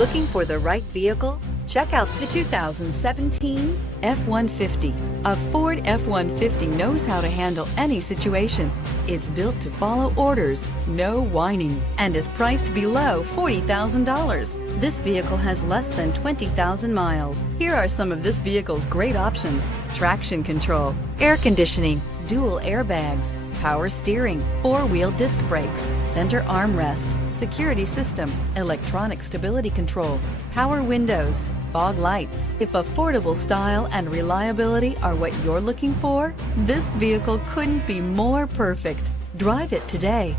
Looking for the right vehicle? Check out the 2017 F-150. A Ford F-150 knows how to handle any situation. It's built to follow orders, no whining, and is priced below $40,000. This vehicle has less than 20,000 miles. Here are some of this vehicle's great options: traction control, air conditioning, dual airbags, power steering, four-wheel disc brakes, center armrest, security system, electronic stability control, power windows, fog lights. If affordable style and reliability are what you're looking for, this vehicle couldn't be more perfect. Drive it today.